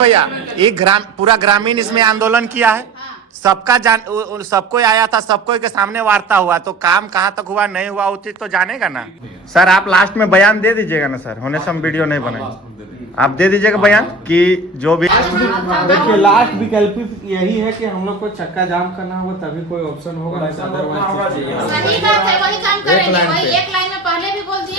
भैया ये पूरा ग्रामीण इसमें आंदोलन किया है। सबका सबको आया था, सबको के सामने वार्ता हुआ, तो काम कहाँ तक हुआ नहीं हुआ उचित तो जानेगा ना। सर आप लास्ट में बयान दे दीजिएगा ना सर, होने से हम वीडियो नहीं बनाएंगे, आप दे दीजिएगा बयान कि जो भी। देखिए लास्ट विकल्प यही है कि हम लोग को चक्का जाम करना होगा तभी कोई ऑप्शन होगा, नहीं सही बात है, वही काम करेंगे, वही एक लाइन में पहले भी बोल दिए।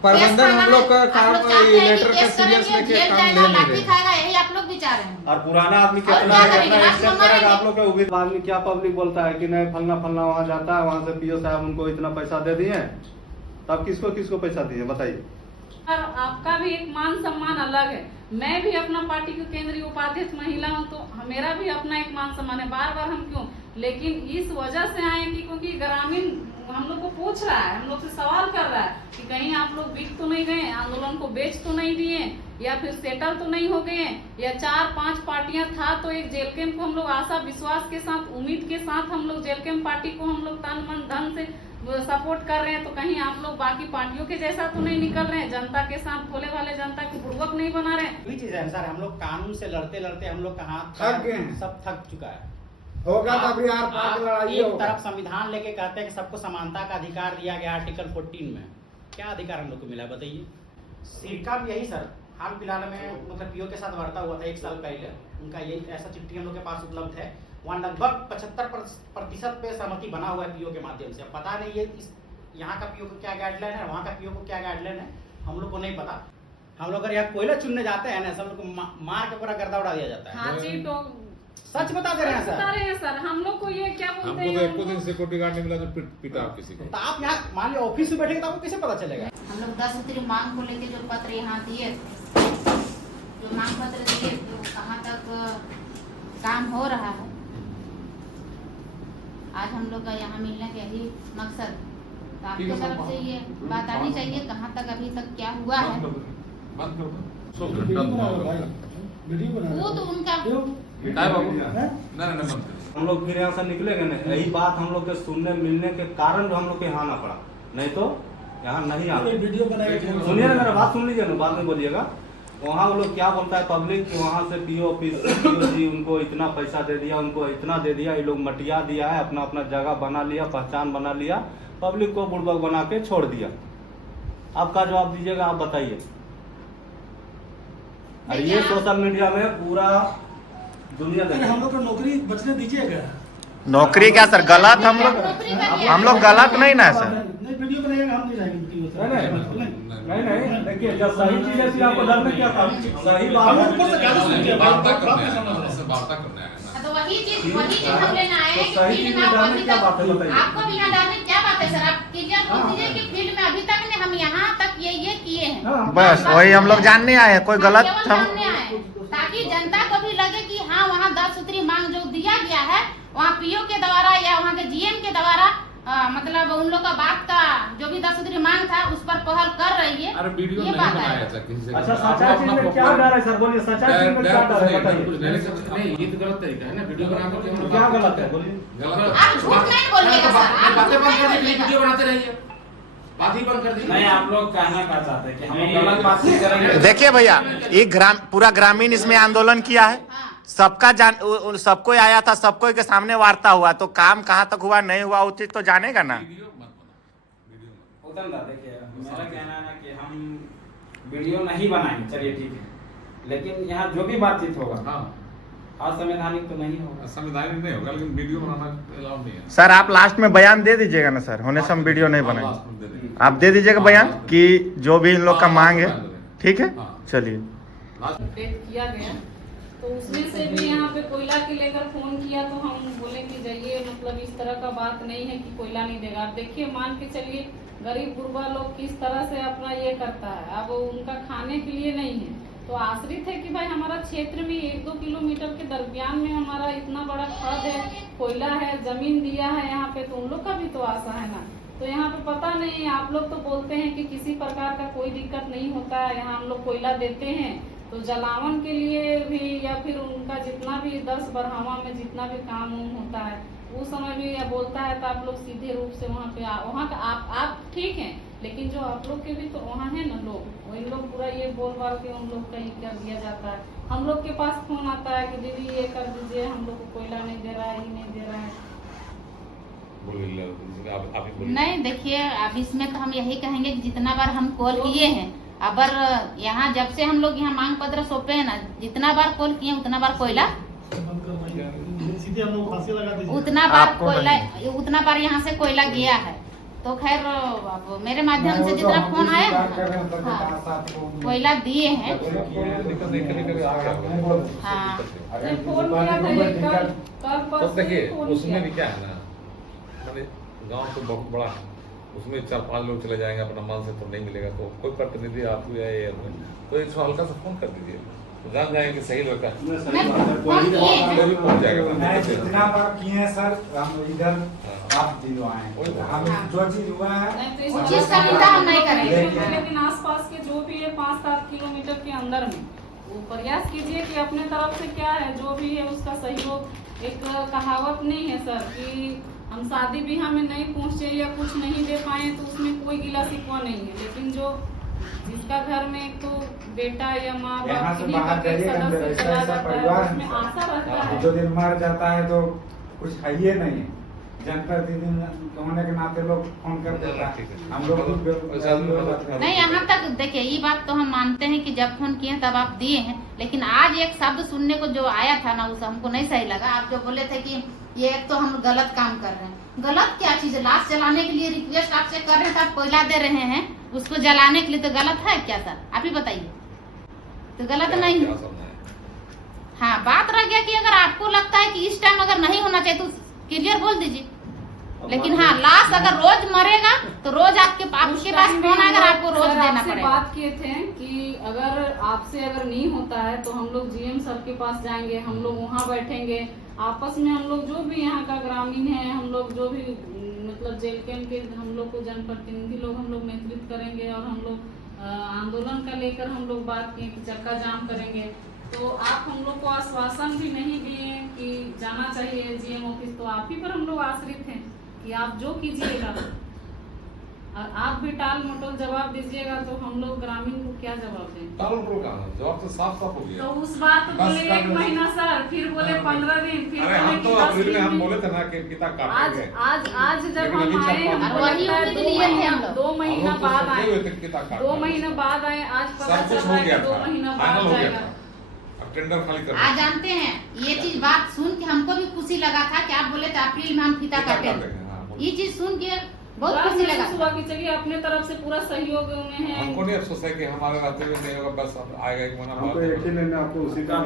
प्रबंधन हम लोग का काम लेटर का सीरियस लेके काम ले लाठी खाएगा, यही आप लोग विचार हैं। और पुराना आदमी कितना एक्सेप्ट करेगा आप लोग के उम्मीद। आदमी क्या पब्लिक बोलता है कि नहीं फलना फलना वहाँ जाता है, वहाँ से पीओ साहब उनको इतना पैसा दे दिए, तब किसको किसको पैसा दिए बताइए। आपका भी एक मान सम्मान अलग है। मैं भी अपना पार्टी की केंद्रीय उपाध्यक्ष महिला हूं, तो मेरा भी अपना एक मान सम्मान है। बार बार हम क्यों, लेकिन इस वजह से आए कि क्योंकि ग्रामीण हम लोग को पूछ रहा है, हम लोग से सवाल कर रहा है कि कहीं आप लोग बिक तो नहीं गए, आंदोलन को बेच तो नहीं दिए, या फिर सेटल तो नहीं हो गए, या 4-5 पार्टियां था तो एक जेल कैंप को हम लोग आशा विश्वास के साथ उम्मीद के साथ हम लोग जेल कैंप पार्टी को हम लोग तन मन धन से सपोर्ट कर रहे हैं, तो कहीं आप लोग बाकी पार्टियों के जैसा तो नहीं निकल रहे हैं, जनता के साथ भोले वाले जनता के बुड़वक नहीं बना रहे हैं। चीज है सर, हम लोग कानून से लड़ते लड़ते हम लोग कहाँ सब थक चुका है। होगा तभी एक तरफ संविधान लेके कहते हैं कि सबको समानता का अधिकार दिया गया आर्टिकल 14 में, क्या अधिकार हम लोग को मिला बताइए। सिरका भी यही सर, हाल फिलहाल में मतलब पीओ के साथ वार्ता हुआ था 1 साल पहले, उनका यही ऐसा चिट्ठी हम लोग के पास उपलब्ध है, वहाँ लगभग 75% पे सहमति बना हुआ है पीओ के माध्यम से। अब पता नहीं ये यहाँ का पीओ को क्या गाइडलाइन है, वहाँ का पीओ को क्या गाइडलाइन है, हम लोग को नहीं पता। हम लोग अगर यहाँ कोयला चुनने जाते हैं ना, सब लोग को मार के पूरा गर्दा उड़ा दिया जाता है। हाँ जी, तो सच बता दे रहे हैं सर, बता रहे हैं सर। हम लोग को ये क्या बोलते हैं, हमको तो दिन सिक्योरिटी गार्ड ने मिला जो पिटा आप किसी को। तो आप यहाँ मान लीजिए ऑफिस में बैठेंगे तो आपको कैसे पता चलेगा। हम लोग 10 सूत्री मांग को लेके जो पत्र यहाँ दिए, जो मांग पत्र दिए, तो कहाँ तक काम हो रहा है, आज हम लोग का यहाँ मिलने का यही मकसद। तो आपकी तरफ से ये बात आनी चाहिए कहाँ तक अभी तक क्या हुआ है। वो तो उनका हम लोग फिर यहाँ से निकलेंगे ना, यही बात हम लोग के सुनने मिलने के कारण जो हम लोग के यहाँ आना पड़ा, नहीं तो यहाँ नहीं आना। सुनिए ना, मेरा बात सुन लीजिए ना, बाद में बोलिएगा। वहाँ वो लोग क्या बोलता है पब्लिक कि वहाँ से पीओ ऑफिस जी उनको इतना पैसा दे दिया, उनको इतना दे दिया, ये लोग मटिया दिया है, अपना अपना जगह बना लिया, पहचान बना लिया, पब्लिक को बुड़बक बना के छोड़ दिया। आपका जवाब दीजिएगा, आप बताइए। और ये सोशल मीडिया में पूरा दुनिया हम लोग को नौकरी बचने दीजिएगा। नौकरी क्या सर, गलत हम लोग गलत नहीं ना सर। वीडियो बनाएगा, हम नहीं रहेंगे। नहीं देखिए, जब सही चीज है आपको डर में क्या था, सही बात तो वही चीज हम लेना आए हैं कि फील्ड में आपको भी यहाँ डालने क्या बात है सर। आप क्लियर बोल दीजिए कि फील्ड में अभी तक ने हम यहाँ तक ये किए हैं, बस वही हम लोग जानने आए हैं, कोई गलत हम ताकि जनता को भी लगे कि हाँ वहाँ 10 सूत्री मांग जो दिया गया है, वहाँ पीओ के द्वारा या वहाँ के जीएम के द्वारा मतलब उन लोग का बात का जो भी 10 सूत्री मांग था उस पर पहल कर रही है। अरे वीडियो ये नहीं बात बनाया है। था किसी से। अच्छा, सच्चाई चीज में क्या डर है सर, बोलिए सच्चाई चीज में क्या डर है बताइए। नहीं, ये तो गलत तरीका है ना वीडियो बनाकर के। क्या गलत है बोलिए। गलत आप झूठ नहीं बोलिएगा सर, आप बातें बंद कर दीजिए, वीडियो बनाते रहिए, बात ही बंद कर दीजिए। नहीं, आप लोग कहना क्या चाहते हैं कि हम गलत बात नहीं करेंगे। देखिए भैया ये पूरा ग्रामीण इसमें आंदोलन किया है। सबका सबको आया था, सबको के सामने वार्ता हुआ, तो काम कहाँ तक हुआ नहीं हुआ उचित तो जानेगा ना। देखिए मेरा कहना है ना कि हम वीडियो नहीं बनाएंगे, चलिए ठीक है, लेकिन यहाँ जो भी बातचीत होगा असंवैधानिक तो नहीं होगा। संवैधानिक नहीं होगा, लेकिन वीडियो बनाना अलाउ नहीं है। सर आप लास्ट में बयान दे दीजिएगा ना सर, होने से हम वीडियो नहीं बनाएंगे, आप दे दीजिएगा बयान कि जो भी इन लोग का मांग है, ठीक है। चलिए किया गया तो उसमें से भी यहाँ पे कोयला के लेकर फोन किया, तो हम बोले कि जाइए, मतलब इस तरह का बात नहीं है कि कोयला नहीं देगा। आप देखिए, मान के चलिए गरीब गुरबा लोग किस तरह से अपना ये करता है, अब उनका खाने के लिए नहीं है, तो आश्रित है कि भाई हमारा क्षेत्र में 1-2 किलोमीटर के दरमियान में हमारा इतना बड़ा खद है, कोयला है, जमीन दिया है यहाँ पे, तो उन लोग का भी तो आशा है ना। तो यहाँ पे पता नहीं, आप लोग तो बोलते हैं कि किसी प्रकार का कोई दिक्कत नहीं होता है, यहाँ हम लोग कोयला देते हैं, तो जलावन के लिए भी या फिर उनका जितना भी 10 बरहवा में जितना भी काम होता है उस समय भी बोलता है, तो आप लोग सीधे रूप से वहाँ पे वहाँ का आप ठीक हैं लेकिन जो आप लोग के भी तो वहाँ है ना लोग, वही लोग पूरा ये बोल बाल के उन लोग का ही कर दिया जाता है। हम लोग के पास फोन आता है कि दीदी ये कर दीजिए, हम लोग को कोयला नहीं दे रहा है, ही नहीं दे रहा है। नहीं देखिए, अब इसमें तो हम यही कहेंगे कि जितना बार हम कॉल किए हैं, अगर यहाँ जब से हम लोग यहाँ मांग पत्र सौंपे हैं ना, जितना बार कॉल किए उतना बार कोयला बंद करवाइए, सीधे हम लोग फांसी लगा दीजिए। उतना बार कोयला, उतना बार यहाँ से कोयला गया है। तो खैर अब मेरे माध्यम से जितना फोन आया हाँ, कोयला दिए हैं। हाँ फोन किया था ये कल तो देखिए फोन उसमें भी किया। क्या है ना, मैंने गांव तो बहुत बड़ा है, उसमें 4-5 लोग चले जाएंगे, अपना माल से तो नहीं मिलेगा, तो कोई प्रतिनिधि आपको या ये तो एक हल्का सा फोन कर दीजिए, तो जान जाएंगे सही लड़का भी पहुंच जाएगा। जितना बार किए हैं सर, हम इधर आप दिलवाएं, हम जो चीज हुआ है नहीं तो इस उस चीज चीज का निंदा हम नहीं करेंगे। लेकिन आसपास के जो भी है 5-7 किलोमीटर के अंदर में वो प्रयास कीजिए कि अपने तरफ से क्या है जो भी है उसका सहयोग। एक कहावत नहीं है सर कि हम शादी ब्याह में नहीं पहुंचे या कुछ नहीं दे पाए तो उसमें कोई गिला शिकवा नहीं है, लेकिन जो जिसका घर में एक तो बेटा या माँ यहाँ बाप से बाहर जाइएगा, मेरा ऐसा ऐसा परिवार उसमें आशा रहता है। जो दिन मर जाता है तो कुछ है ही नहीं, जनप्रतिनिधि होने के नाते लोग फोन कर देता है, हम लोग नहीं। यहाँ तक देखिए, ये बात तो हम मानते हैं कि जब फोन किए तब आप दिए हैं, लेकिन आज एक शब्द सुनने को जो आया था ना, उस हमको नहीं सही लगा। आप जो बोले थे कि ये एक तो हम गलत काम कर रहे हैं। गलत क्या चीज है? लाश जलाने के लिए रिक्वेस्ट आपसे कर रहे थे, आप कोयला दे रहे हैं उसको जलाने के लिए, तो गलत है क्या सर? आप ही बताइए, तो गलत नहीं है। हाँ, बात रह गया कि अगर आपको लगता है कि इस टाइम अगर नहीं होना चाहिए तो क्लियर बोल दीजिए, लेकिन हाँ लाश अगर रोज मरेगा तो रोज आपके पास फोन आएगा, आपको रोज देना पड़ेगा। बात किए थे कि अगर आपसे अगर नहीं होता है तो हम लोग जीएम सर के पास जाएंगे, हम लोग वहाँ बैठेंगे, आपस में हम लोग जो भी यहाँ का ग्रामीण है, हम लोग जो भी मतलब जेल कैंप के हम लोग को जनप्रतिनिधि लोग हम लोग नेतृत्व करेंगे और हम लोग आंदोलन का लेकर हम लोग बात किए कि चक्का जाम करेंगे। तो आप हम लोग को आश्वासन भी नहीं दिए कि जाना चाहिए जीएम ऑफिस, तो आप ही पर हम लोग आश्रित हैं कि आप जो कीजिएगा, और आप भी टाल मटोल जवाब दीजिएगा तो हम लोग ग्रामीण को क्या जवाब दें? जवाब तो साफ साफ हो गया। तो उस बात तो बोले 1 महीना सर, फिर बोले 15 दिन, फिर अरे बोले हम कि तो 10 अप्रैल में हम दिन। बोले थे ना कि पिता काटेंगे। आज जब लेकिन हम अभी आए, चार हमको पाँच लगता है दिन 2 लिए थे महीना हम लोग। 2 महीना हम लोग तो बाद सोचे आए, हुए थे कि पिता काटेंगे। 2 महीना बाद आए, आज पता सब कुछ चल हो रहा है गया कि 2 था, महीना फाइनल बाद हो गया जाएगा। था, अब टेंडर खाली कर आज जानते हैं ये चीज बात सुन के हमको भी खुशी लगा था कि आप बोले थे अप्रैल में हम फीता काटेंगे। ये चीज सुन के बहुत खुशी लगा हुआ कि चलिए अपने तरफ से पूरा सहयोग में है। हमको नहीं अफसोस है कि हमारे रहते हुए नहीं होगा, बस अब आएगा 1 महीना हमको एक ही लेने आपको उसी का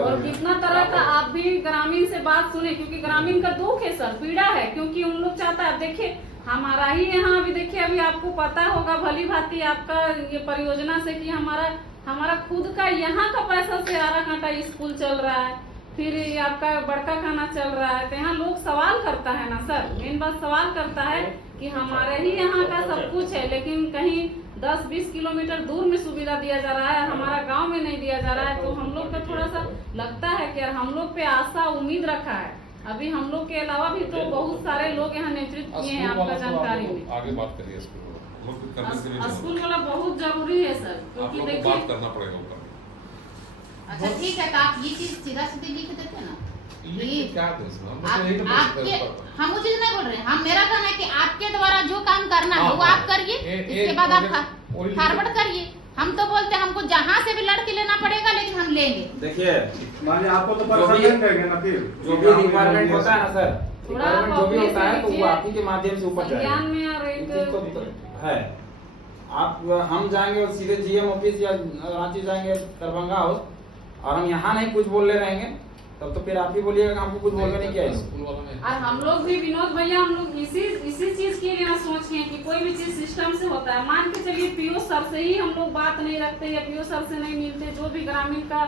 और कितना तरह का आप भी ग्रामीण से बात सुने, क्योंकि ग्रामीण का दुख है सर, पीड़ा है, क्योंकि उन लोग चाहता है। देखिए हमारा ही यहाँ अभी देखिए, अभी आपको पता होगा भली भांति आपका ये परियोजना से कि हमारा खुद का यहाँ का पैसा से आरा कांटा स्कूल चल रहा है, फिर ये आपका बड़का खाना चल रहा है। तो यहाँ लोग सवाल करता है ना सर, मेन बात सवाल करता है कि हमारे ही यहाँ का सब कुछ है, लेकिन कहीं 10-20 किलोमीटर दूर में सुविधा दिया जा रहा है, हमारा गांव में नहीं दिया जा रहा है। तो हम लोग का थोड़ा सा लगता है कि यार हम लोग पे आशा उम्मीद रखा है। अभी हम लोग के अलावा भी तो बहुत सारे लोग यहाँ नेतृत्व किए हैं आपका जानकारी में। आगे बात करिए स्कूल वाला बहुत जरूरी है सर, क्योंकि बात देखिए करना पड़ेगा ऊपर। अच्छा ठीक है, तो आप ये चीज सीधा सीधे लिख देते ना। क्या दोस्त आपके हम वो चीज नहीं बोल रहे हैं, हम मेरा कहना है कि आपके द्वारा जो काम करना है वो आप करिए, इसके बाद आप फॉरवर्ड करिए। हम तो बोलते हैं हमको जहाँ से भी लड़के लेना पड़ेगा, लेकिन हम लेंगे। देखिए माने आपको तो परसेंट देंगे ना, फिर जो भी रिक्वायरमेंट होता है ना सर, थोड़ा रिक्वायरमेंट जो भी होता है तो वो देखिए, आप ही के माध्यम से ऊपर जाएगा। संज्ञान में और तो एक है आप हम जाएंगे और सीधे जीएम ऑफिस या रांची जाएंगे दरभंगा हाउस, और हम यहाँ नहीं कुछ बोल ले रहेंगे, तब तो फिर आप ही बोलिएगा कि हमको कुछ बोलने नहीं किया है। और हम लोग भी विनोद भैया हम लोग इसी चीज के लिए ना सोच हैं कि कोई भी चीज सिस्टम से होता है। मान के चलिए पीओ सर से ही हम लोग बात नहीं रखते या पीओ सर से नहीं मिलते, जो भी ग्रामीण का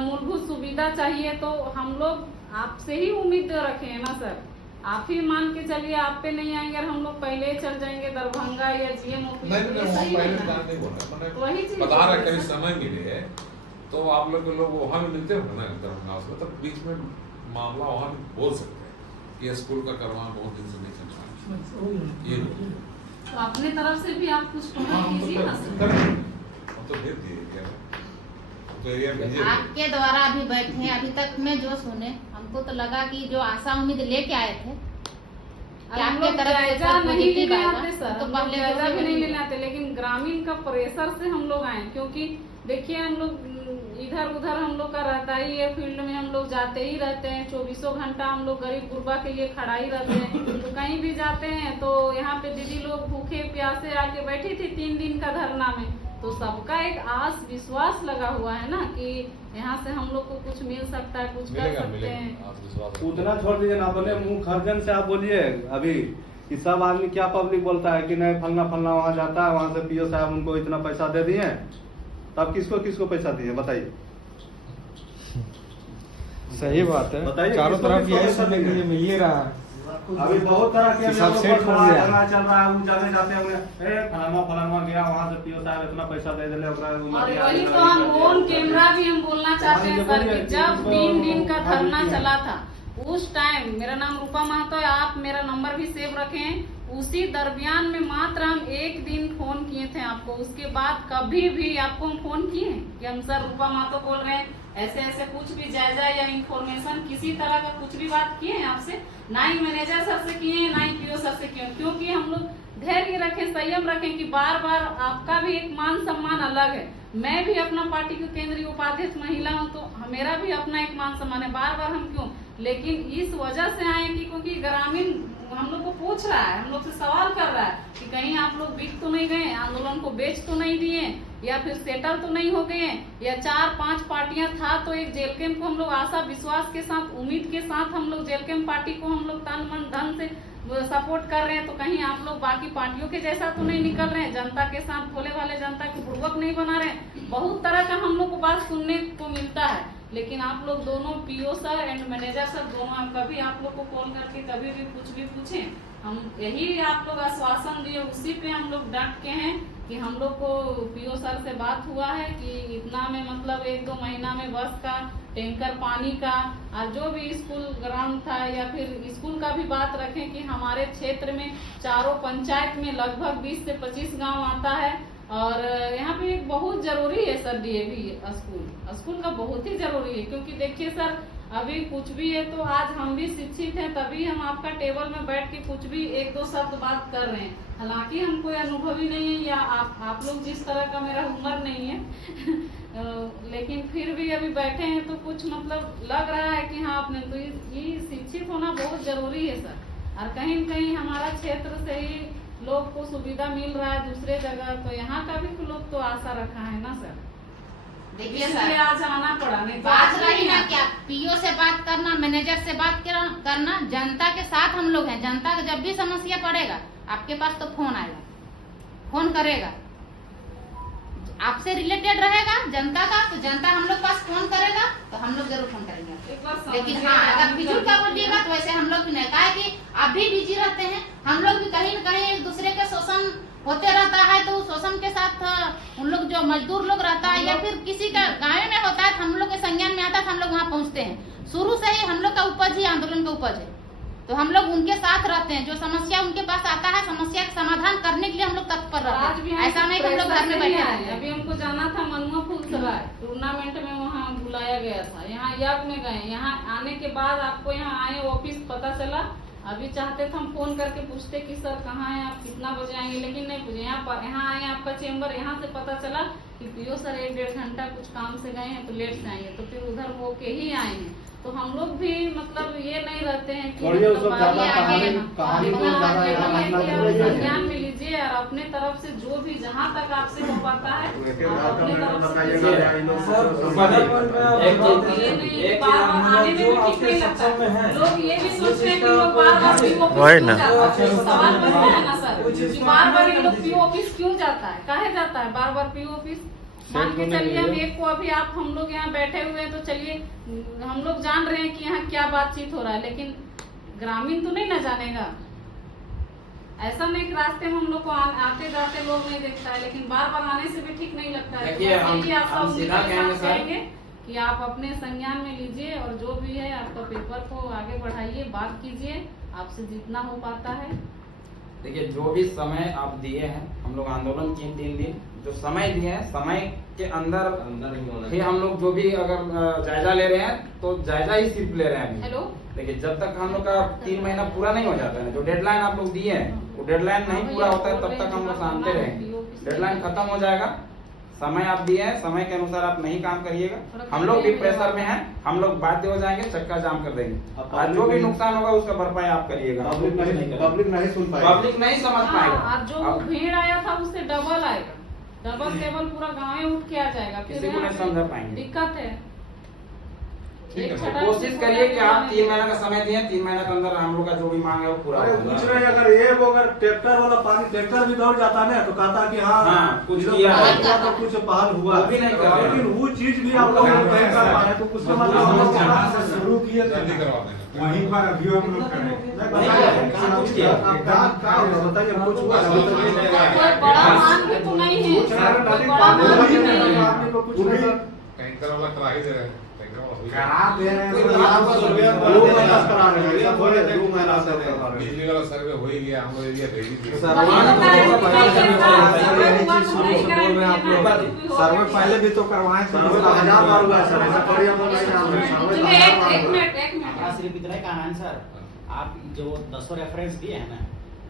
मूलभूत सुविधा चाहिए तो हम लोग आपसे ही उम्मीद रखे हैं ना सर। आप ही मान के चलिए आप पे नहीं आएंगे और हम लोग पहले चल जाएंगे दरभंगा या जीएम ऑफिस। वही चीज बता रहे कभी समय मिले तो आप लोग वहाँ भी मिलते हो ना दरभंगा उसमें, तब बीच में मामला वहाँ भी बोल सकते हैं कि स्कूल का करवाना बहुत दिन से नहीं चल रहा है। ये तो अपने तरफ से भी आप कुछ हाँ, कमेंट हम तो कीजिए ना कर- सर। करेंगे। हम तो भेज दिए एरिया में। तो एरिया में भेजिए। आपके द्वारा अभी बैठे हैं, अभी तक में जो सुने हमको तो लगा कि जो आशा उम्मीद लेके आए थे कि हम आपके लोग तरफ से जायजा कोई नहीं positive लेने आएगा, आते सर, तो हम लोग पहले जायजा तो भी नहीं लेने आते, लेकिन ग्रामीण का प्रेशर से हम लोग आए, क्योंकि देखिए हम लोग इधर उधर हम लोग का रहता ही है, फील्ड में हम लोग जाते ही रहते हैं, 24 घंटा हम लोग गरीब गुरबा के लिए खड़ा ही रहते हैं। तो कहीं भी जाते हैं तो यहाँ पे दीदी लोग भूखे प्यासे आके बैठी थी 3 दिन का धरना में, तो सबका एक आस विश्वास लगा हुआ है ना कि यहाँ से हम लोग को कुछ मिल सकता है, कुछ कर मिलेगा सकते मिलेगा हैं। आप विश्वास रखिए। उतना छोड़ दीजिए ना, बोले मुंह खर्जन से आप बोलिए अभी कि सब आदमी क्या पब्लिक बोलता है कि नहीं फलना फलना वहाँ जाता है, वहाँ से पीओ साहब उनको इतना पैसा दे दिए, तब किसको किसको पैसा दिए बताइए। सही बात है, बताइए, चारों किसको तरफ किसको यही पैसा सुनने के देंगे? लिए मिल ही रहा है अभी बहुत तरह के कि सब सेट हो गया। धरना चल रहा है, उन जाने जाते हैं फलाना फलाना गया वहाँ से पीओ साहब इतना पैसा दे दिले ओकरा और वही तो हम ऑन कैमरा भी हम बोलना चाहते हैं सर कि जब 3 दिन का धरना चला था उस टाइम, मेरा नाम रूपा महतो है, आप मेरा नंबर भी सेव रखें, उसी दरमियान में मात्र हम 1 दिन फोन किए थे आपको, उसके बाद कभी भी आपको हम फोन किए हैं कि हम सर रूपा महतो बोल रहे हैं, ऐसे ऐसे कुछ भी जायजा या इंफॉर्मेशन किसी तरह का कुछ भी बात किए हैं आपसे, ना ही मैनेजर सर से किए ना ही पीओ सर से किए, क्योंकि हम लोग धैर्य रखें, संयम रखें कि बार बार आपका भी एक मान सम्मान अलग है, मैं भी अपना पार्टी की केंद्रीय उपाध्यक्ष महिला हूं तो मेरा भी अपना एक मान सम्मान है, बार बार हम क्यों, लेकिन इस वजह से आए कि क्योंकि ग्रामीण हम लोग को पूछ रहा है, हम लोग से सवाल कर रहा है कि कहीं आप लोग बिक तो नहीं गए, आंदोलन को बेच तो नहीं दिए, या फिर सेटल तो नहीं हो गए, या 4-5 पार्टियां था तो एक जेल कैंप को हम लोग आशा विश्वास के साथ उम्मीद के साथ हम लोग जेल कैंप पार्टी को हम लोग तन मन धन से सपोर्ट कर रहे हैं, तो कहीं आप लोग बाकी पार्टियों के जैसा तो नहीं निकल रहे हैं, जनता के साथ भोले वाले जनता को बुड़वक नहीं बना रहे हैं, बहुत तरह का हम लोग को बात सुनने को मिलता है, लेकिन आप लोग दोनों PO sir and manager sir दोनों कभी आप लोग को कॉल करके कभी भी कुछ भी पूछें, हम यही आप लोग आश्वासन दिए, उसी पे हम लोग डट के हैं कि हम लोग को पीओ सर से बात हुआ है कि इतना में मतलब 1-2 महीना में बस का टैंकर पानी का और जो भी स्कूल ग्राउंड था या फिर स्कूल का भी बात रखें कि हमारे क्षेत्र में चारों पंचायत में लगभग 20 से 25 गांव आता है, और यहाँ पे एक बहुत जरूरी है सर डीएवी स्कूल का बहुत ही जरूरी है, क्योंकि देखिए सर अभी कुछ भी है तो आज हम भी शिक्षित हैं तभी हम आपका टेबल में बैठ के कुछ भी 1-2 शब्द बात कर रहे हैं, हालांकि हम कोई अनुभवी नहीं है या आप लोग जिस तरह का मेरा उम्र नहीं है लेकिन फिर भी अभी बैठे हैं तो कुछ मतलब लग रहा है कि हाँ आपने तो ये शिक्षित होना बहुत जरूरी है सर, और कहीं न कहीं हमारा क्षेत्र से ही लोग को सुविधा मिल रहा है दूसरे जगह, तो यहाँ का भी लोग तो आशा रखा है ना सर, देखिए इसलिए सर आज आना पड़ा, नहीं तो बात आज रही ना नहीं क्या पीओ से बात करना, मैनेजर से बात करना, जनता के साथ हम लोग हैं, जनता का जब भी समस्या पड़ेगा आपके पास तो फोन आएगा, फोन करेगा, आपसे रिलेटेड रहेगा जनता का तो जनता हम लोग पास फोन करेगा तो हम लोग जरूर फोन करेंगे, एक बार लेकिन समझिए, हाँ अगर आप फिजूल का बोलिएगा तो वैसे हम लोग भी नहीं, कहा है कि आप भी बिजी रहते हैं, हम लोग भी कहीं न कहीं एक दूसरे के शोषण होते रहता है, तो शोषण के साथ उन लोग जो मजदूर लोग रहता है या फिर किसी का गाँव में होता है हम लोग के संज्ञान में आता है, हम लोग वहाँ पहुँचते हैं, शुरू से ही हम लोग का उपज ही आंदोलन का उपज है, तो हम लोग उनके साथ रहते हैं, जो समस्या उनके पास आता है समस्या का समाधान करने के लिए हम लोग तत्पर रहते हैं, ऐसा नहीं कि हम लोग घर में बैठे रहते हैं। अभी हमको जाना था मनुआ फूलसराय टूर्नामेंट में, वहाँ बुलाया गया था, यहाँ यज्ञ में गए, यहाँ आने के बाद आपको यहाँ आए ऑफिस पता चला, अभी चाहते थे हम फोन करके पूछते कि सर कहाँ हैं आप, कितना बजे आएंगे, लेकिन नहीं पूछे, यहाँ आए आपका चेम्बर, यहाँ से पता चला कि पीओ सर 1-1.5 घंटा कुछ काम से गए हैं तो लेट से आएंगे, तो फिर उधर वो के ही आए हैं, तो हम लोग भी मतलब ये नहीं रहते हैं कि ज्ञान में लीजिए और अपने तरफ से जो भी जहाँ तक आपसे हो पाता है अपने तरफ से आने में भी ठीक नहीं लगता, लोग ये भी सोचते हैं कि लोग बार-बार पीओ ऑफिस सवाल बनता है ना सर कि बार-बार ये लोग पीओ ऑफिस क्यों जाता है, काहे जाता है बार-बार पीओ ऑफिस, मान के चलिए हम एक को अभी हम लोग यहाँ बैठे हुए हैं तो चलिए हम लोग जान रहे हैं कि यहाँ क्या बातचीत हो रहा है, लेकिन ग्रामीण तो नहीं ना जानेगा, ऐसा नहीं कि रास्ते में हम लोग को आते जाते लोग नहीं देखता है, लेकिन बार बार आने से भी ठीक नहीं लगता है, देखिए हम सीधा कहेंगे सर कहेंगे कि आप अपने संज्ञान में लीजिए और जो भी है आपका पेपर को आगे बढ़ाइए, बात कीजिए, आपसे जितना हो पाता है देखिए जो भी समय आप दिए हैं, हम लोग आंदोलन किए 3 दिन, जो समय दिए हैं समय के अंदर ही हम लोग जो भी अगर जायजा ले रहे हैं तो जायजा ही सिर्फ ले रहे हैं अभी। हेलो, देखिए जब तक हम लोग का 3 महीना पूरा नहीं हो जाता है, जो डेडलाइन आप लोग दिए हैं वो डेडलाइन नहीं पूरा होता है, तब तक हम लोग शांति रहेंगे। डेडलाइन खत्म हो जाएगा, समय आप दिए हैं, समय के अनुसार आप नहीं काम करिएगा, हम लोग भी प्रेशर में हैं, हम लोग बाध्य हो जाएंगे, चक्का जाम कर देंगे और जो भी नुकसान होगा उसका भरपाई आप करिएगा। पब्लिक नहीं सुन पाएगी, पब्लिक नहीं समझ पाएगा। आज जो भीड़ आया था उससे डबल आएगा, डबल टेबल पूरा गाँव उठ के आ जाएगा, किसी फिर को नहीं समझा पाएंगे। दिक्कत है। कोशिश करिए कि आप 3 महीना का समय दिए, 3 महीना के अंदर हम लोग का जो भी मांग है वो पूरा अरे हो पूछ जाए। रहे हैं, अगर ट्रैक्टर वाला पानी ट्रैक्टर भी दौड़ जाता है तो कहता कि हाँ कुछ इधर किया पहुंच है। गया तो कुछ पहल हुआ, वो भी नहीं कर रहे हैं। लेकिन वो चीज भी आप लोग नहीं कर पा रहे, तो उसका मतलब हम लोग वहाँ से शुरू किए थे, जल्दी करवा देना। वहीं पर अभी हम लोग करें। बताइए कुछ हुआ कोई बड़ा मान भी तो नहीं है, कोई बड़ा मान भी नहीं है। टैंकर वाला करा ही दे रहे हैं, टैंकर वाला हो ही गया। करा दे रहे हैं कोई तो बात आप बस सब हो गया, दो 2 महीना महीना से करा रहे हैं, ऐसा थोड़ी है 2 महीना से बिजली वाला सर्वे हो ही गया, हम लोग एरिया भेज ही दिए। सर्वे पहले भी तो करवाए थे, 1000 बार हुआ है सर, ऐसा थोड़ी हम लोग नहीं जानते। एक मिनट हाँ, सिर्फ इतना ही कहना है सर, आप जो 10 रेफरेंस दिए हैं ना,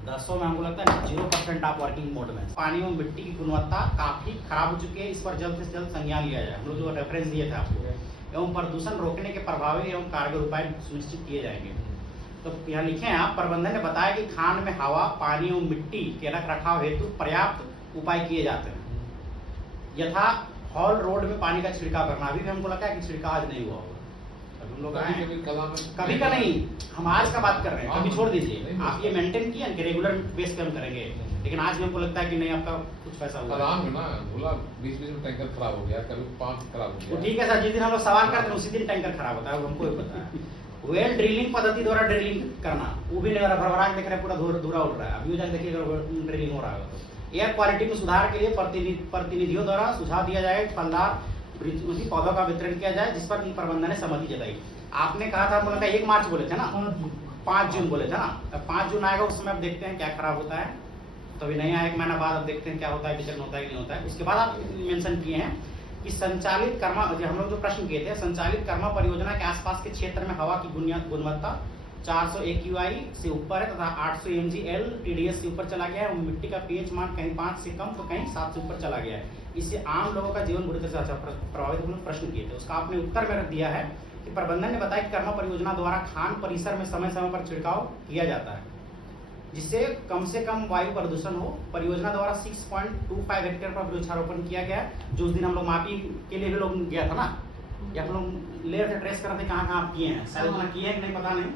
10 में हमको लगता है 0% आप वर्किंग मोड में। पानी और मिट्टी की गुणवत्ता काफी खराब हो चुकी है, इस पर जल्द से जल्द संज्ञान लिया जाए। हम लोग जो रेफरेंस दिए थे आपको, एवं प्रदूषण रोकने के प्रभावी एवं कारगर उपाय सुनिश्चित किए जाएंगे। तो यहाँ लिखे हैं आप, प्रबंधन ने बताया कि खान में हवा, पानी और मिट्टी के रख रखाव हेतु पर्याप्त उपाय किए जाते हैं। यथा हॉल रोड में पानी का छिड़काव करना, अभी भी हमको लगता है कि छिड़काव आज नहीं हुआ होगा। अभी हम लोग आए हैं, कभी का नहीं, हम आज का बात कर रहे हैं, कभी छोड़ दीजिए। आप ये मेंटेन किए कि रेगुलर बेस पे हम करेंगे, लेकिन आज भी हमको लगता है कि नहीं, आपका कुछ पैसा हुआ कलाम में ना बोला 20 में टैंकर खराब हो गया, कभी 5 खराब हो वो गया। ठीक है सर, जिस दिन हम लोग सवाल करते हैं उसी दिन टैंकर खराब होता है, वो हमको भी पता है। वेल ड्रिलिंग पद्धति द्वारा ड्रिलिंग करना, वो भी नहीं हो रहा, भरभरा के देख रहे हैं पूरा धूरा उड़ रहा है। अभी जाके देखिए ड्रिलिंग हो रहा है। एयर क्वालिटी में सुधार के लिए प्रतिनिधियों द्वारा सुझाव दिया जाए, फलदार पौधों का वितरण किया जाए, जिस पर प्रबंधन ने सहमति जताई। आपने कहा था, मतलब 1 मार्च बोले थे ना, 5 जून बोले थे ना, अब 5 जून आएगा, उस समय अब देखते हैं क्या खराब होता है। तो अभी नहीं आया, 1 महीना बाद अब देखते हैं क्या होता है, विचलन होता है कि नहीं होता है। उसके बाद आप मेंशन किए हैं कि संचालित कर्मा, हम लोग जो प्रश्न किए थे, संचालित कर्मा परियोजना के आसपास के क्षेत्र में हवा की गुणवत्ता 400 AQI से ऊपर है तथा 800 mgl TDS से ऊपर चला गया है। मिट्टी का pH मान कहीं 5 से कम तो कहीं 7 से ऊपर चला गया है। इससे आम लोगों का जीवन बुरी तरह से प्रभावित होने प्रश्न किए थे, उसका आपने उत्तर में दिया है कि प्रबंधन ने बताया कि कर्मा परियोजना द्वारा खान परिसर में समय समय पर छिड़काव किया जाता है, जिससे कम से कम वायु प्रदूषण हो। परियोजना द्वारा 6.25 हेक्टेयर पर वृक्षारोपण किया गया, जो उस दिन हम लोग मापी के लिए भी लोग गया था ना, या हम लोग ले रहे थे, ट्रेस कर रहे थे कहाँ कहाँ किए हैं, शायद उतना किए हैं कि नहीं पता नहीं।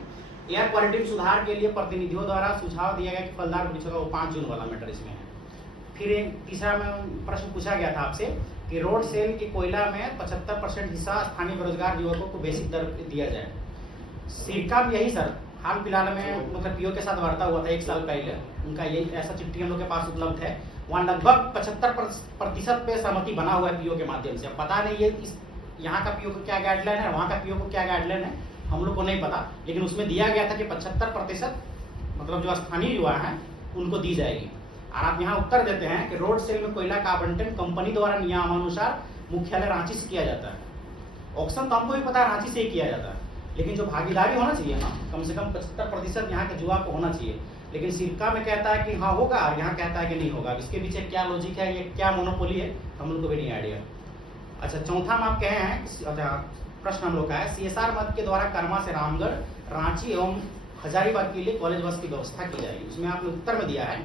एयर क्वालिटी में सुधार के लिए प्रतिनिधियों द्वारा सुझाव दिया गया कि फलदार वृक्षों का, वो 5 जून वाला मैटर इसमें है। फिर एक तीसरा में प्रश्न पूछा गया था आपसे कि रोड सेल के कोयला में 75% हिस्सा स्थानीय बेरोजगार युवकों को बेसिक दर दिया जाए। सिरका भी यही सर, हाल फिलहाल में मतलब पीओ के साथ वार्ता हुआ था 1 साल पहले, उनका यही ऐसा चिट्ठी हम लोग के पास उपलब्ध है। वहाँ लगभग 75% पे सहमति बना हुआ है पीओ के माध्यम से। अब पता नहीं ये यहाँ का पीओ को क्या गाइडलाइन है, वहाँ का पीओ को क्या गाइडलाइन है, हम लोग को नहीं पता, लेकिन उसमें दिया गया था कि 75% मतलब जो स्थानीय युवा हैं उनको दी जाएगी। और आप यहाँ उत्तर देते हैं कि रोड सेल में कोयला का आवंटन कंपनी द्वारा नियमानुसार मुख्यालय रांची से किया जाता है। ऑक्शन तो हमको भी पता है रांची से ही किया जाता है, लेकिन जो भागीदारी होना चाहिए ना, कम से कम 75% यहाँ के युवा को होना चाहिए। लेकिन सिरका में कहता है कि हाँ होगा, और यहाँ कहता है कि नहीं होगा। इसके पीछे क्या लॉजिक है, ये क्या मोनोपोली है, हम लोग को भी नहीं आइडिया। अच्छा, चौथा में आप कहे हैं, प्रश्न हम लोग का है, CSR मद के द्वारा कर्मा से रामगढ़, रांची एवं हजारीबाग के लिए कॉलेज बस की व्यवस्था की जाएगी। उसमें आपने उत्तर में दिया है,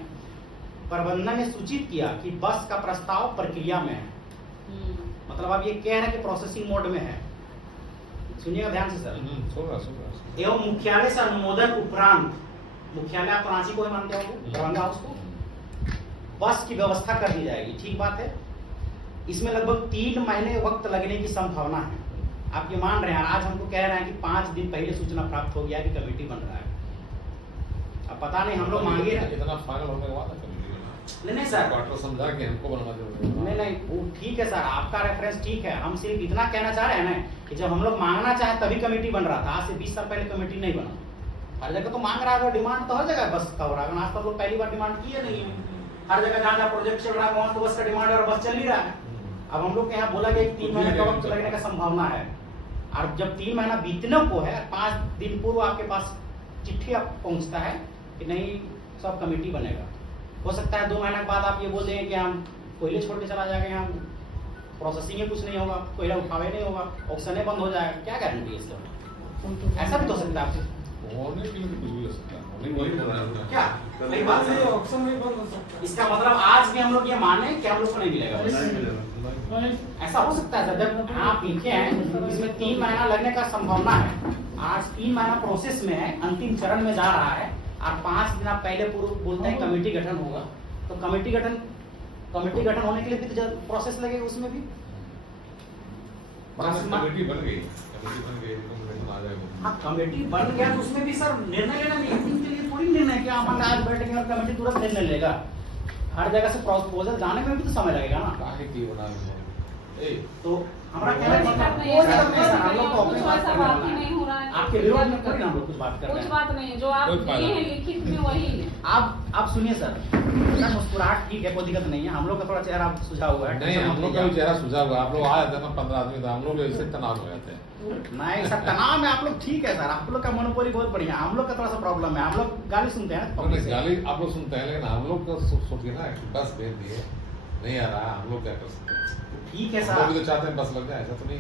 प्रबंधन ने सूचित किया कि बस का प्रस्ताव प्रक्रिया में है। मतलब आप ये कह रहे हैं कि प्रोसेसिंग मोड में है। सुनिएगा ध्यान से सर। सुन रहा। एवं मुख्यालय से अनुमोदन उपरांत, मुख्यालय आप रांची को ही मानते हो, दरभंगा हाउस को, बस की व्यवस्था कर दी जाएगी। ठीक बात है। इसमें लगभग 3 महीने वक्त लगने की संभावना है। आप ये मान रहे हैं, आज हमको कह रहे हैं कि 5 दिन पहले सूचना प्राप्त हो गया कि कमेटी बन रहा है। अब पता नहीं, हम लोग मांगे ना, इतना फाइनल होने के बाद नहीं सर, क्वार्टर समझा कि हमको बनवा दो। नहीं वो ठीक है सर, आपका रेफरेंस ठीक है। हम सिर्फ इतना कहना चाह रहे हैं ना कि जब हम लोग मांगना चाहे तभी कमेटी बन रहा था। आज से 20 साल पहले कमेटी नहीं बना। हर जगह तो मांग रहा है, डिमांड तो हर जगह बस का हो रहा है। आज तक लोग पहली बार डिमांड किए नहीं है। हर जगह जहाँ जहाँ प्रोजेक्ट चल रहा है वहाँ तो बस का डिमांड है और बस चल ही रहा है। अब हम लोग के यहाँ बोला गया 3 महीने का वक्त लगने का संभावना है, और जब 3 महीना बीतने को है, 5 दिन पूर्व आपके पास चिट्ठी आप पहुँचता है कि नहीं सब कमेटी बनेगा। हो सकता है 2 महीने के बाद आप ये बोल देंगे कि हम कोयले छोड़ के चला जाएगा, यहाँ प्रोसेसिंग ही कुछ नहीं होगा, कोयला उठावे नहीं होगा, ऑक्सीजन बंद हो जाएगा, क्या गारंटी है इसका? ऐसा भी तो हो सकता है आपसे होने के लिए कुछ भी हो सकता है, नहीं वही बोल रहा है क्या? सही बात है, ऑक्सीजन नहीं बंद हो सकता। इसका मतलब आज भी हम लोग ये माने कि हम लोग को नहीं मिलेगा, ऐसा हो सकता है। जब आप लिखे हैं इसमें 3 महीना लगने का संभावना है, आज 3 महीना प्रोसेस में है, अंतिम चरण में जा रहा है, और 5 दिन आप पहले पूर्व बोलते हैं कमेटी गठन होगा, तो कमेटी गठन होने के लिए भी तो प्रोसेस लगेगा उसमें भी। कमेटी बन गई, कमेटी आ जाएगा। हाँ कमेटी बन गया तो उसमें भी सर निर्णय लेना भी एक दिन के लिए थोड़ी निर्णय कि आप आज बैठेंगे और कमेटी तुरंत निर्णय लेगा। हर जगह से प्रपोजल जाने में भी तो समय लगेगा ना। काहे की बना तो हमारा कहना हम लोग तो अपनी बात बात ही नहीं हो रहा है, आपके विरोध में थोड़ी हम लोग कुछ बात कर रहे कुछ हैं। बात नहीं, जो आप दिए हैं लिखित में वही है। आप सुनिए सर, मुस्कुराहट ठीक है, कोई दिक्कत नहीं है। हम लोग का थोड़ा चेहरा सुझा हुआ है, नहीं, हम लोग का भी चेहरा सुझा हुआ। आप लोग आए थे ना 15 आदमी, हम लोग ऐसे तनाव हो जाते हैं। नहीं सर, तनाव में आप लोग ठीक है सर, आप लोग का मोनोपोली बहुत बढ़िया। हम लोग का थोड़ा सा प्रॉब्लम है, हम लोग गाली सुनते हैं ना, गाली आप लोग सुनते हैं, लेकिन हम लोग तो सोचिए ना कि बस भेज दिए, नहीं आ रहा, हम लोग क्या कर सकते हैं? ठीक है हम सर, लोग भी तो चाहते हैं बस लग जाए, ऐसा तो नहीं।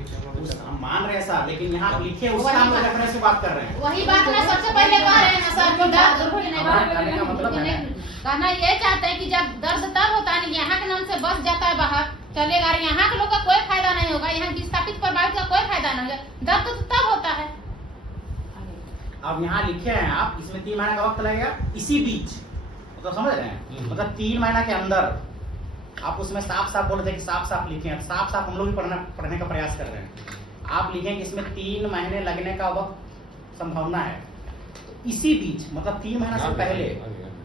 हम मान रहे हैं सर, लेकिन यहाँ लिखे उसका हम लोग रेफरेंस से बात कर रहे हैं। वही बात मैं सबसे पहले कह रहे हैं सर कि दर्द कहने का मतलब है कहना ये चाहते हैं कि जब दर्द तब होता है, यहाँ के नाम से बस जाता है बाहर चलेगा, और यहाँ के लोग का कोई फायदा नहीं होगा, यहाँ विस्थापित प्रभावित का कोई फायदा नहीं होगा, दर्द तो तब होता है। अब यहाँ लिखे हैं आप, इसमें 3 महीने का वक्त लगेगा, इसी बीच मतलब समझ रहे हैं, मतलब 3 महीना के अंदर आप उसमें साफ बोल रहे थे कि साफ लिखे हैं, साफ हम लोग भी पढ़ने का प्रयास कर रहे हैं। आप लिखें कि इसमें 3 महीने लगने का वक्त संभावना है, तो इसी बीच मतलब 3 महीना से पहले,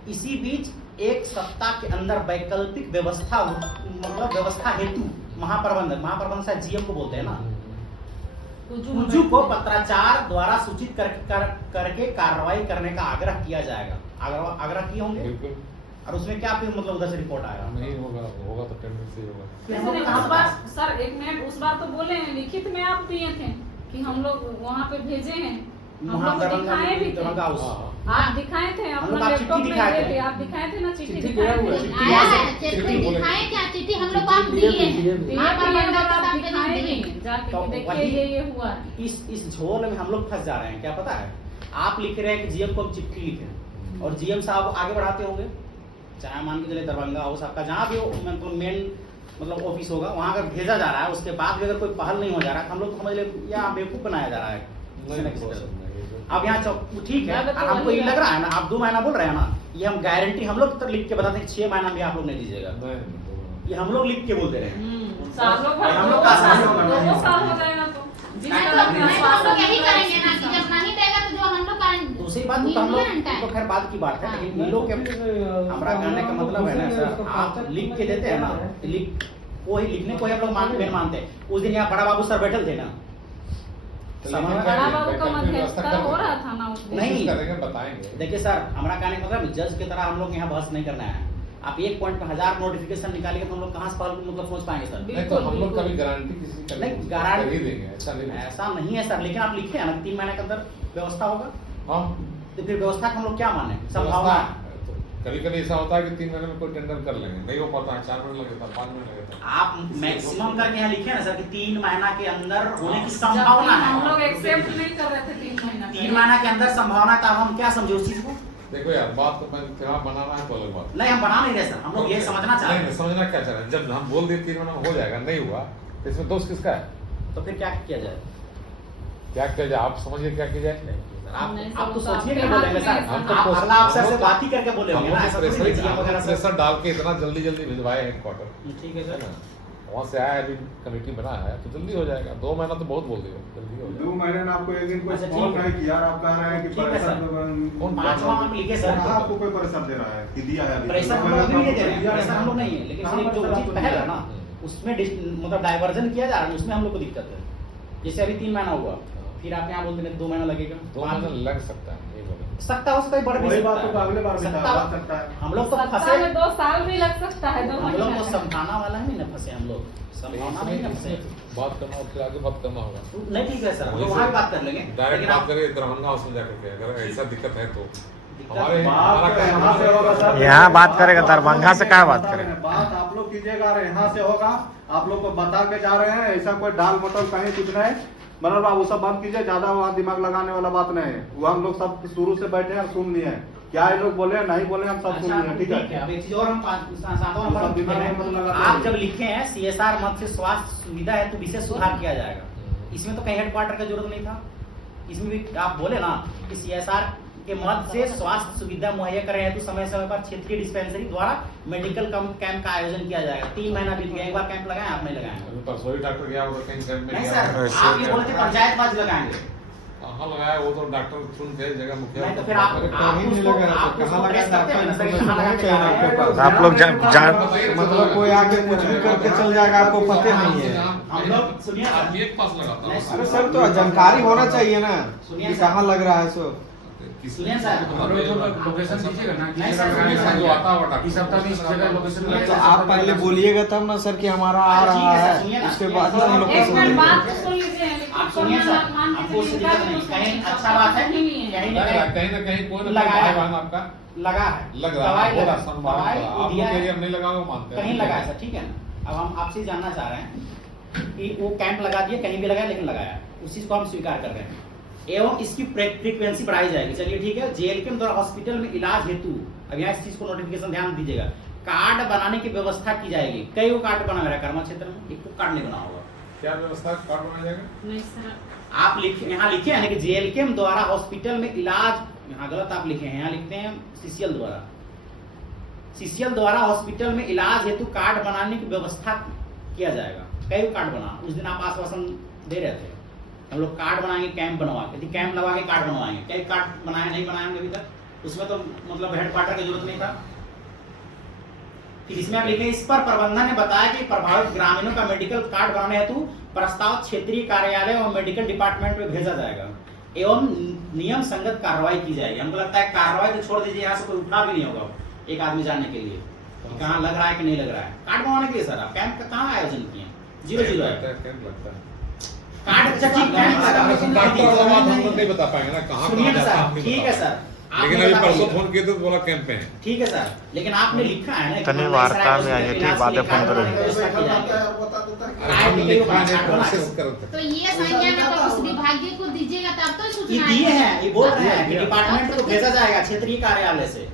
इसी बीच 1 सप्ताह के अंदर वैकल्पिक व्यवस्था मतलब व्यवस्था हेतु महाप्रबंधक शायद जीएम को बोलते हैं ना, कुजू को पत्राचार द्वारा सूचित करके कार्रवाई करने का आग्रह किया जाएगा। आग्रह किए होंगे, और उसमें क्या फिर मतलब उधर से रिपोर्ट आएगा? नहीं होगा तो टेंडर से ही होगा। उस बार सर एक मिनट, उस बार तो बोले हैं लिखित में आप दिए थे कि हम लोग वहाँ पे भेजे हैं, हम लोग दिखाए भी थे, आप दिखाए थे अपना लैपटॉप में दिए थे, आप दिखाए थे ना, चिट्ठी दिखाए थे। आया है चिट्ठी दिखाए क्या? चिट्ठी हम लोग आप दिए हैं, आप दिखाए भी जाके देखिए ये हुआ। इस झोल में हम लोग फंस जा रहे हैं, क्या पता है? आप लिख रहे हैं कि जीएम को चिट्ठी लिखे, और जीएम साहब आगे बढ़ाते होंगे, चाहे मान के चले दरभंगा हो, सबका जहाँ भी हो मेन मतलब ऑफिस होगा, वहाँ अगर भेजा जा रहा है, उसके बाद भी अगर कोई पहल नहीं हो जा रहा है, हम लोग तो समझ ले या बेवकूफ बनाया जा रहा है किसी न किसी तरह। अब यहाँ ठीक है, हमको ये लग रहा है ना, आप 2 महीना बोल रहे हैं ना, ये हम गारंटी हम लोग तो लिख के बताते हैं 6 महीना भी आप लोग नहीं दीजिएगा, ये हम लोग लिख के बोल दे रहे हैं। हम लोग का 2 साल हो जाएगा, तो हम लोग यही करेंगे ना कि जब नहीं देगा तो जो हम लोग का दूसरी बात तो हम लोग तो खैर बात की बात है, लेकिन इन लोग के हमारा कहने का मतलब है ना सर, आप लिख के देते हैं ना, वो ही लिखने को ही हम लोग मानते हैं। उस दिन यहाँ बड़ा बाबू सर बैठे थे ना, बड़ा बाबू का मध्यस्थता हो रहा था ना उस दिन। नहीं बताएंगे। देखिए सर, हमारा कहने का मतलब जज की तरह हम लोग यहाँ बहस नहीं करना है। आप 1 पॉइंट पे 1000 नोटिफिकेशन निकालेंगे तो हम लोग कहाँ से मतलब पहुँच पाएंगे सर? नहीं तो हम लोग कभी गारंटी किसी का नहीं, गारंटी देंगे ऐसा नहीं है सर, लेकिन आप लिखे हैं ना 3 महीने के अंदर व्यवस्था होगा, तो फिर व्यवस्था का हम लोग क्या माने? संभावना। कभी ऐसा होता है कि 3 महीने में कोई टेंडर कर लेंगे, नहीं हो पाता है, 4 महीने लगेगा, 5 महीने लगेगा। आप मैक्सिमम करके यहाँ लिखे ना सर कि 3 महीना के अंदर होने की संभावना है। हम लोग एक्सेप्ट नहीं कर रहे थे 3 महीना, 3 महीना के अंदर संभावना, तब हम क्या समझे उस चीज को? देखो यार, बात तो मैं बनाना है तो अलग बात नहीं, हम बना नहीं रहे सर, हम लोग ये समझना चाह रहे हैं। समझना क्या चाह रहे हैं? जब हम बोल दिए 3 महीना में हो जाएगा, नहीं हुआ तो इसमें दोष किसका है? तो फिर क्या किया जाए? क्या किया जाए? आप समझिए क्या किया जाए। आप तो सोचिए क्या बोलेंगे सर, हम तो अगला अफसर से बात ही करके बोले होंगे ना, ऐसा थोड़ी जीएम वगैरह से प्रेशर डाल के इतना जल्दी भिजवाए हेडक्वार्टर, ठीक है सर, वहाँ से आया, अभी कमेटी बना है तो जल्दी हो जाएगा। 2 महीना तो बहुत बोल दिया, जल्दी हो 2 महीने में आपको एक दिन कोई अच्छा, फोन ठीक है। नहीं किया, आप कह रहे हैं कि कौन 5वां आप लिखे सर? आपको कोई प्रेशर दे रहा है कि दिया है? प्रेशर हम लोग भी नहीं दे रहे हैं, प्रेशर हम लोग नहीं है, लेकिन सिर्फ जो उचित पहल है ना, उसमें मतलब डाइवर्जन किया जा रहा है, उसमें हम लोग को दिक्कत है। जैसे अभी 3 महीना हुआ, फिर आप यहाँ बोलते हैं 2 महीना लगेगा, 2 महीना लग सकता है, ये बोले। सकता हो सकता है, बढ़ भी वही सकता बात है। तो अगले बार भी सकता था, हो सकता है। हम लोग तो सप्ताह फंसे, में 2 साल भी लग सकता है, 2 हम लोग महीना तो समझाना वाला ही ना फंसे, हम लोग समझाना नहीं ना फंसे। बात करना और फिर आगे बात करना होगा। नहीं ठीक है सर, हम वही लोग से वहाँ भी बात कर लेंगे, डायरेक्ट लेकिन बात आप करें दरभंगा हाउस में जाकर के, अगर ऐसा दिक्कत है तो दिक्कत- हमारे बात यहाँ से होगा सर। यहाँ बात करेगा, दरभंगा से क्या बात करें? बात आप लोग कीजिएगा और यहाँ से होगा, आप लोग को बता के जा रहे हैं, ऐसा कोई डाल मटोल कहीं कुछ नहीं। मनोहर बाबू सब बंद कीजिए, ज्यादा वहाँ दिमाग लगाने वाला बात नहीं है। वो हम लोग सब शुरू से बैठे हैं और सुन लिए हैं, क्या ये लोग बोले नहीं बोले हम सब सुन लिए हैं, ठीक है। अब एक चीज और हम सांसदों सब नंबर दिमाग में मत लगाते आप हैं। जब लिखे हैं CSR मद से स्वास्थ्य सुविधा है तो विशेष सुधार किया जाएगा, इसमें तो कहीं हेडक्वार्टर का जरूरत नहीं था। इसमें भी आप बोले ना कि CSR के मद से स्वास्थ्य सुविधा मुहैया कर रहे हैं तो समय समय पर क्षेत्रीय डिस्पेंसरी द्वारा मेडिकल कैंप का आयोजन किया जाएगा। 3 महीना बीत गया, एक बार कैंप लगाए, आप नहीं लगाए? परसों ही डॉक्टर गया उधर कहीं कैंप में नहीं गया। सर, आप ये बोले थे पंचायत राज लगाएंगे, कहाँ लगाया वो तो डॉक्टर चुन के जगह मुखिया। नहीं तो फिर आप कहीं नहीं उसको- लगा, आप तो उसको कहाँ लगा? प्रेस करते हैं ना, सर, डॉक्टर कहाँ लगा के चाहिए जा रहे हैं? आपके पास। आप लोग मतलब कोई आके कुछ भी करके चल जाएगा, आपको पता नहीं है। हम लोग सुनिए आप एक पास लगाता हूँ। अरे सर तो जानकारी होना चाहिए ना सुनिए कि सर। कहाँ लग रहा है सो। सुनिए सर, लोकेशन दीजिएगा ना कि नहीं जगह सर, लगाएगा, सुनिए जो आता हुआ डॉक्टर। इस हफ्ता में इस जगह लोकेशन सुनिए तो लगाएगा। आप पहले बोलिएगा तब ना सर कि हमारा आ ठीक रहा है सर, सुनिए है, ना। उसके बाद हम लोग एक मिनट बात को तो सुन लीजिए, लेकिन आप सुनिए सर, मान के आपको उससे चलिए, दिक्कत नहीं, इनका भी कहीं तो अच्छा बात है, नहीं है। कहीं लग रहा है, कहीं ना कहीं कोई ना कोई लगाया। भाई बहन आपका लगा है, लग रहा दवाई है, लगा, थोड़ा सम्मान दवाई थोड़ा। आप दिया लोग है, एरिया में नहीं लगा वो मानते हैं। कहीं लगा है सर, ठीक है ना। अब हम आपसे जानना चाह रहे हैं कि वो कैंप लगा दिए, कहीं भी लगाया, लेकिन लगाया, उस चीज को हम स्वीकार कर रहे हैं एवं इसकी फ्रीक्वेंसी बढ़ाई जाएगी। चलिए ठीक है, JLK द्वारा हॉस्पिटल में इलाज हेतु, अब यहाँ इस चीज को नोटिफिकेशन ध्यान दीजिएगा, कार्ड बनाने की व्यवस्था की जाएगी। कई वो कार्ड बना मेरा कर्मा क्षेत्र में, एक कार्ड नहीं बना होगा। क्या व्यवस्था कार्ड बनाया जाएगा? नहीं सर, आप लिखे, यहाँ लिखे हैं कि JLK द्वारा हॉस्पिटल में इलाज, यहाँ गलत आप लिखे हैं, यहाँ लिखते हैं CCL द्वारा हॉस्पिटल में इलाज हेतु कार्ड बनाने की व्यवस्था किया जाएगा। कई कार्ड बना, उस दिन आप आश्वासन दे रहे थे, हम लोग कार्ड बनाएंगे, कैंप बनवा के, कैंप लगा के कार्ड बनवाएंगे। कई कार्ड बनाए नहीं बनाए हमने अभी तक, उसमें तो मतलब हेडक्वार्टर की जरूरत नहीं था। फिर इसमें आप लिखे, इस पर प्रबंधन ने बताया कि प्रभावित ग्रामीणों का मेडिकल कार्ड बनाने हेतु प्रस्ताव क्षेत्रीय कार्यालय और मेडिकल डिपार्टमेंट में भेजा जाएगा एवं नियम संगत कार्रवाई की जाएगी। हमको लगता है कार्रवाई तो छोड़ दीजिए, यहाँ से कोई उठा भी नहीं होगा एक आदमी जानने के लिए कि कहाँ लग रहा है कि नहीं लग रहा है। कार्ड बनवाने के लिए सर आप कैंप का कहाँ आयोजन किए? 0-0 है कैंप लगता है। कार्ड। अच्छा ठीक है, डॉक्टर वाला बात हम लोग नहीं बता पाएंगे ना कहाँ सुनिए कहाँ ना जाता है, सर, हम नहीं ठीक बता है सर, पाएंगे। लेकिन अभी परसों फोन किए थे तो बोला कैंप में है। ठीक है सर, लेकिन आपने लिखा है ना कि तनी हम वार्ता इस में तरह आइए, के ठीक इलाज बात है, के कार्ड फोन बनाने की व्यवस्था की जाएगी। अरे हम लिखा है प्रोसेस करते तो ये संज्ञा में तो उस विभागीय को दीजिएगा तब तो ये सूचना दिए आएगी। हैं, ये बोल रहे हैं कि डिपार्टमेंट को भेजा जाएगा, क्षेत्रीय कार्यालय से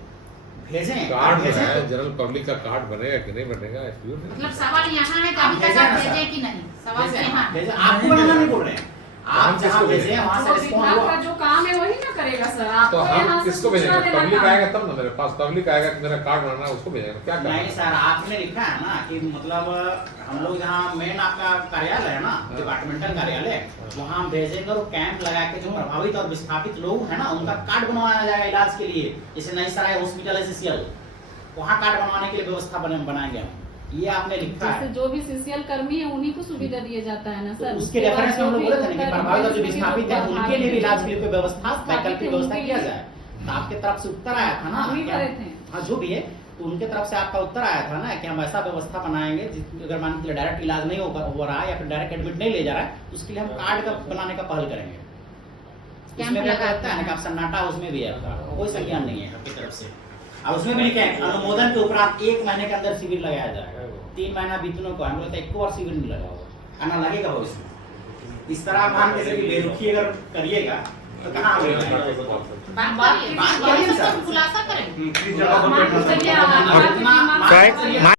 भेजें। कार्ड जो भेजें है तो- जनरल पब्लिक का कार्ड बनेगा कि नहीं बनेगा SPO ने मतलब सवाल यहाँ है कि आप अभी तक भेजें आप ना सर। भेजे कि नहीं, सवाल भेजें, यहाँ है। भेजें। आपको बनाना नहीं बोल रहे हैं, आप हम जहाँ किसको भेजे भेजें? वहाँ से तो रिस्पॉन्ड विभाग हुआ। का जो काम है वही ना करेगा सर, तो आपको यहाँ हम से किसको सूचना भेजेंगे? देना पब्लिक काम है। आएगा तब ना मेरे पास, पब्लिक आएगा कि मेरा कार्ड बनाना है उसको भेजेंगे, क्या करना नहीं है? सर, आपने लिखा है ना कि मतलब हम लोग जहाँ मेन आपका कार्यालय है ना, डिपार्टमेंटल कार्यालय, वहाँ हम भेजेंगे और कैंप लगा के जो प्रभावित और विस्थापित लोग हैं ना उनका कार्ड बनवाया जाएगा इलाज के लिए। जैसे नई सराय हॉस्पिटल है CCL, वहाँ कार्ड बनवाने के लिए व्यवस्था बनाएंगे हम। ये आपने लिखा जैसे है। जो भी CCL कर्मी है उन्हीं को सुविधा दिया जाता है ना सर। उसके रेफरेंस में हम लोग बोले थे ना कि प्रभावित और जो विस्थापित है उनके लिए भी इलाज के लिए कोई व्यवस्था, वैकल्पिक व्यवस्था किया जाए। तो आपके तरफ से उत्तर आया था ना, हम ही करे थे। हाँ जो भी है, तो उनके तरफ से आपका उत्तर आया था ना कि हम ऐसा व्यवस्था बनाएंगे अगर मान लीजिए डायरेक्ट इलाज नहीं हो रहा है या फिर डायरेक्ट एडमिट नहीं ले जा रहा है, तो उसके लिए हम कार्ड का बनाने का पहल करेंगे। उसमें भी आपका लगता है ना कि आप सन्नाटा उसमें भी है, आपका कोई संज्ञान नहीं है आपकी तरफ से। अब उसमें भी लिखे हैं अनुमोदन के उपरांत 1 महीने के अंदर शिविर लगाया जाएगा। 3 महीना बीतने को हम लोग एक और शिविर नहीं लगा होगा, आना लगेगा भविष्य में। इस तरह आप मान के बेरुखी अगर करिएगा तो कहाँ बात करिए, बात करिए बात सर। खुलासा करें। किस जगह पर बैठना चलिए, था? आज की मांग- कहीं-